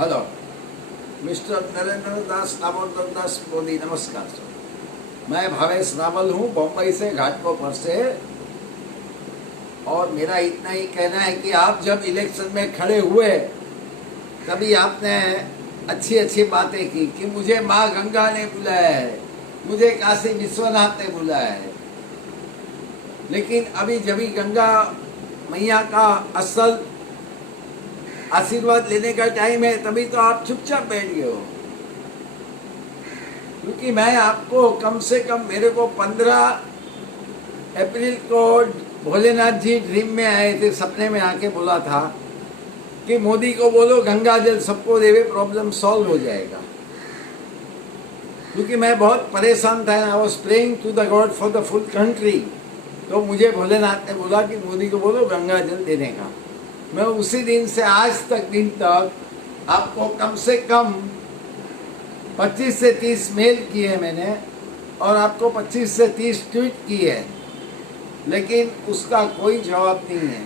Hello mister Narendra दास दामोदर दास मोदी, नमस्कार sir. मैं भावेश रावल हूँ, बम्बई से, घाटकोपर से। और मेरा इतना ही कहना है कि आप जब इलेक्शन में खड़े हुए तभी आपने अच्छी अच्छी बातें की कि मुझे माँ गंगा ने बुलाया है, मुझे काशी विश्वनाथ ने बुलाया है। लेकिन अभी जब भी गंगा मैया का असल आशीर्वाद लेने का टाइम है तभी तो आप चुपचाप बैठ गए हो। क्योंकि मैं आपको कम से कम, मेरे को 15 अप्रैल को भोलेनाथ जी ड्रीम में आए थे, सपने में आके बोला था कि मोदी को बोलो गंगा जल सबको देवे, प्रॉब्लम सॉल्व हो जाएगा। क्योंकि मैं बहुत परेशान था, I was praying to the God for the full country. तो मुझे भोलेनाथ ने बोला कि मोदी को बोलो गंगा जल देने का। मैं उसी दिन से आज तक दिन तक आपको कम से कम 25 से 30 मेल किए मैंने, और आपको 25 से 30 ट्वीट किए हैं, लेकिन उसका कोई जवाब नहीं है।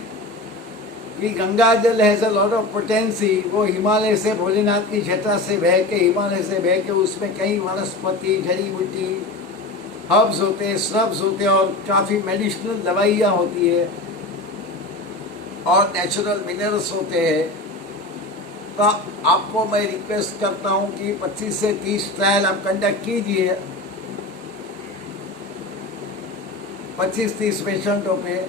कि गंगा जल has a lot of potency, वो हिमालय से, भोलेनाथ की जटा से बह के, हिमालय से बह के, उसमें कई वनस्पति, जड़ी बूटी, हर्ब्स होते हैं, श्रब्स होते हैं, और काफ़ी मेडिसिनल दवाइयाँ होती है, और नेचुरल मिनरल्स होते हैं। तो आपको मैं रिक्वेस्ट करता हूँ कि 25 से 30 ट्रायल आप कंडक्ट कीजिए 25-30 पेशेंटों पे,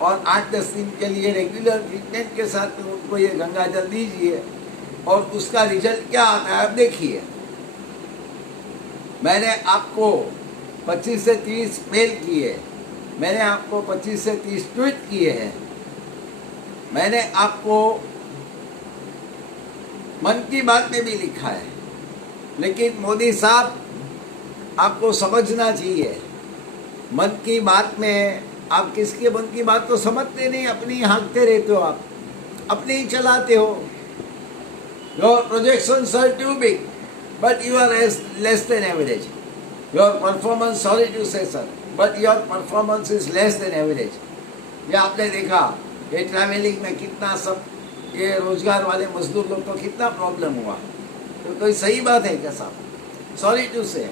और 8-10 दिन के लिए रेगुलर ट्रीटमेंट के साथ में उनको ये गंगा जल दीजिए, और उसका रिजल्ट क्या आता है आप देखिए। मैंने आपको 25 से 30 मेल किए, मैंने आपको 25 से 30 ट्वीट किए हैं, मैंने आपको मन की बात में भी लिखा है। लेकिन मोदी साहब, आपको समझना चाहिए, मन की बात में आप किसके मन की बात तो समझते नहीं, अपनी हाँकते रहते हो, आप अपने ही चलाते हो। Your projections are too big but you are less than average. Your performance, sorry to say sir, but your performance is less than average. ये आपने देखा, ये ट्रैवलिंग में कितना सब, ये रोजगार वाले मजदूर लोग को कितना प्रॉब्लम हुआ। तो कोई सही बात है क्या साहब? सॉरी टू से,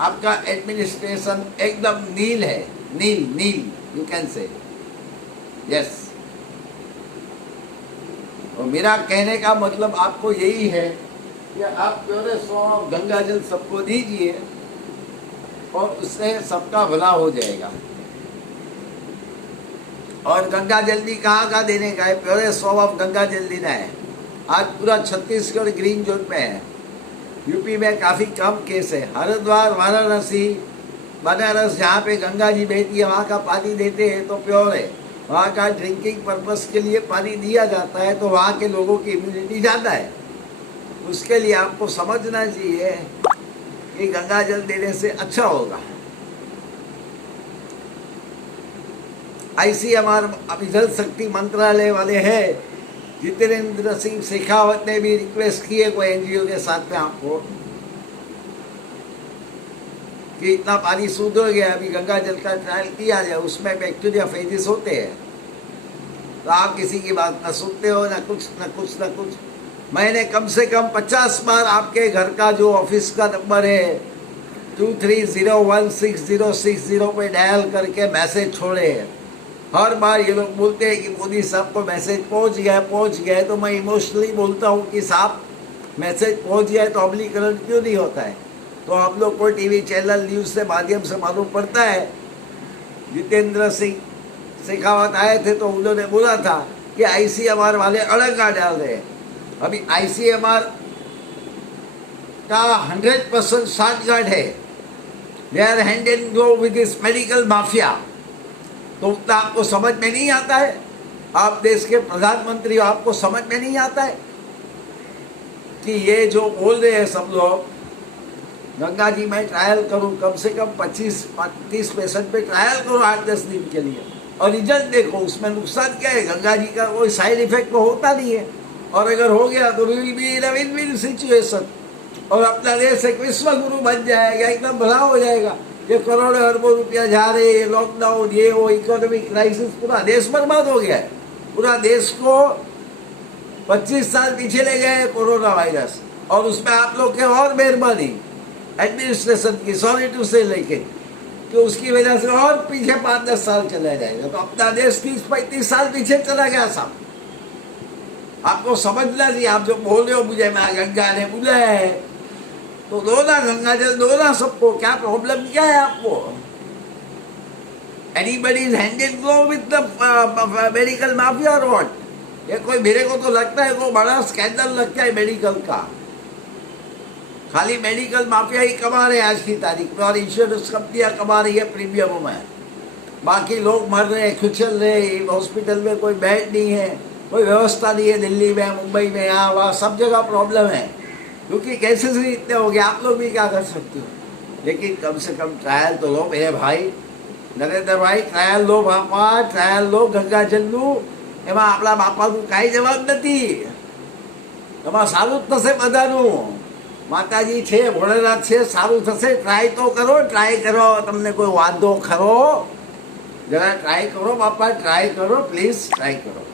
आपका एडमिनिस्ट्रेशन एकदम नील है, नील नील, यू कैन से यस। और मेरा कहने का मतलब आपको यही है कि आप प्योरेस्ट ऑफ गंगा जल सबको दीजिए, और उससे सबका भला हो जाएगा। और गंगा जल भी कहाँ देने का है? प्योरेस्ट फॉर्म ऑफ गंगा जल देना है। आज पूरा छत्तीसगढ़ ग्रीन जोन में है। यूपी में काफ़ी कम केस है। हरिद्वार, वाराणसी, बनारस, जहाँ पे गंगा जी बहती है वहाँ का पानी देते हैं तो प्योर है। वहाँ का ड्रिंकिंग पर्पस के लिए पानी दिया जाता है, तो वहाँ के लोगों की इम्यूनिटी ज़्यादा है। उसके लिए आपको समझना चाहिए कि गंगा जल देने से अच्छा होगा। ICMR अभी जल शक्ति मंत्रालय वाले हैं, जितेंद्र सिंह शेखावत ने भी रिक्वेस्ट की है कोई NGO के साथ में आपको, कि इतना पानी शुद्ध हो गया, अभी गंगा जल का ट्रायल किया जाए, उसमें बैक्टीरिया फेजिस होते हैं। तो आप किसी की बात ना सुनते हो, ना कुछ ना कुछ ना कुछ। मैंने कम से कम 50 बार आपके घर का जो ऑफिस का नंबर है 23016060 पे डायल करके मैसेज छोड़े हैं। हर बार ये लोग बोलते हैं कि मोदी साहब को मैसेज पहुंच गया। तो मैं इमोशनली बोलता हूँ कि साहब मैसेज पहुंच गया है तो अमलीकरण क्यों नहीं होता है? तो हम लोग को टीवी चैनल न्यूज़ से माध्यम से मालूम पड़ता है। जितेंद्र सिंह शेखावत आए थे तो उन्होंने बोला था कि ICMR वाले अड़ंगा डाल रहे हैं। अभी ICMR का 100% साठगांठ है। They are hand and glove with this medical mafia. तो उतना आपको समझ में नहीं आता है? आप देश के प्रधानमंत्री हो, आपको समझ में नहीं आता है कि ये जो बोल रहे हैं सब लोग, गंगा जी में ट्रायल करूँ, कम से कम 25-30 पेशेंट पे ट्रायल करो 8-10 दिन के लिए, और रिजल्ट देखो। उसमें नुकसान क्या है? गंगा जी का कोई साइड इफेक्ट तो होता नहीं है, और अगर हो गया तो will be in a win win situation, और अपना देश एक विश्व गुरु बन जाएगा, एकदम भला हो जाएगा। ये करोड़ों अरबों रुपया जा रहे, ये लॉकडाउन, ये वो इकोनॉमिक क्राइसिस, पूरा देश बर्बाद हो गया है। पूरा देश को 25 साल पीछे ले गए कोरोना वायरस, और उसमें आप लोग के और मेहरबानी एडमिनिस्ट्रेशन की, सॉरी टू से लेके, कि उसकी वजह से और पीछे 5-10 साल चला जाएगा। तो अपना देश 30-35 साल पीछे चला गया साहब। आपको समझना चाहिए। आप जो बोल रहे हो मुझे मैं गंगा ने बुलाया है, तो दो ना गंगा जल, दो ना सबको। क्या प्रॉब्लम क्या है आपको? Anybody is hand in glove with the medical mafia और व्हाट? ये कोई, मेरे को तो लगता है कोई बड़ा स्कैंडल लगता है मेडिकल का। खाली मेडिकल माफिया ही कमा रहे हैं आज की तारीख में, और इंश्योरेंस कंपनियां कमा रही है प्रीमियम में। बाकी लोग मर रहे हैं, खुचल रहे हैं। हॉस्पिटल में कोई बेड नहीं है, कोई व्यवस्था नहीं है। दिल्ली में, मुंबई में, यहाँ वहाँ सब जगह प्रॉब्लम है, क्योंकि केसेस ही इतने हो गए। आप लोग भी क्या कर सकते हो? लेकिन कम से कम ट्रायल तो लो मेरे भाई नरेंद्र भाई। ट्रायल लो बापा, ट्रायल लो गंगा जलનું। એમાં આપણા બાપાનું કાંઈ જવાબ નથી। એમાં સારું જ થશે બધાનું। માતાજી છે, ભોળેનાથ છે, સારું થશે। ટ્રાય તો કરો, ટ્રાય કરો। તમને કોઈ વાંધો ખરો? જરા ટ્રાય કરો બાપા, ટ્રાય કરો, પ્લીઝ ટ્રાય કરો।